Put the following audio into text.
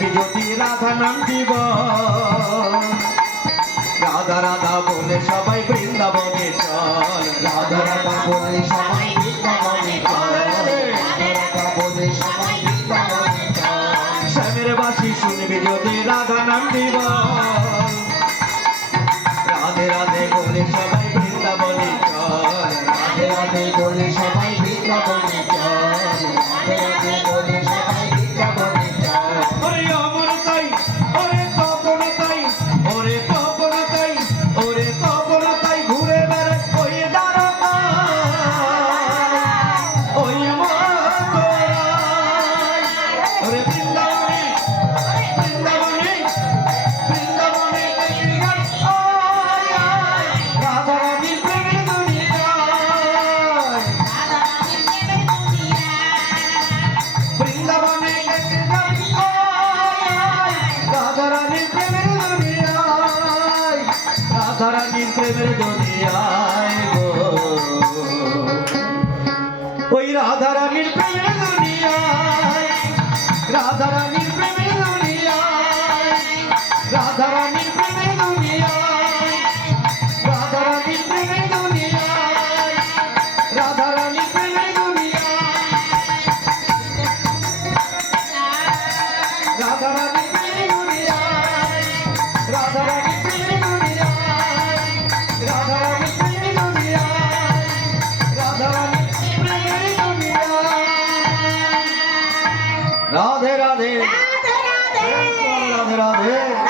শুনবি যদি রাধা নাম দিব রাধা রাধা বলে সবাই বৃন্দাবনে চল রাধা রাধা বলে সবাই বৃন্দাবনে চল রাধা রাধা বলে সবাই বৃন্দাবনে চল শ্যামের বাসি শুনবি যদি রাধা নাম দিব রাধে রাধে বলে সবাই বৃন্দাবনে চল রাধে রাধে বলে সবাই বৃন্দাবনে চল রাধে রাধে বলে সবাই বৃন্দাবনে চল ওরে অমর তাই ওরে তপন তাই ওরে তপন তাই ওরে তপন তাই ঘুরে বেড়ায় ওই দ্বারকা ওই মথুরায় ওরে বৃন্দাবনে বৃন্দাবনে বৃন্দাবনে রাধা রানীর প্রেমের দুনিয়ায় বৃন্দাবনে রাধা রানীর প্রেমের দুনিয়ায় রাধা রানীর প্রেমের দুনিয়ায় গো ওই রাধা রানীর প্রেমের দুনিয়ায় রাধা রানীর প্রেমের দুনিয়ায় রাধা রানীর প্রেমের দুনিয়ায় রাধা রানীর প্রেমের দুনিয়ায় রাধা রানীর প্রেমের দুনিয়ায় রাধা রানীর প্রেমের দুনিয়ায় রাধা রানীর প্রেমের দুনিয়ায় রাধা রানীর প্রেমের দুনিয়ায় রাধা রানীর প্রেমের দুনিয়ায় রাধে রাধে রাধে রাধে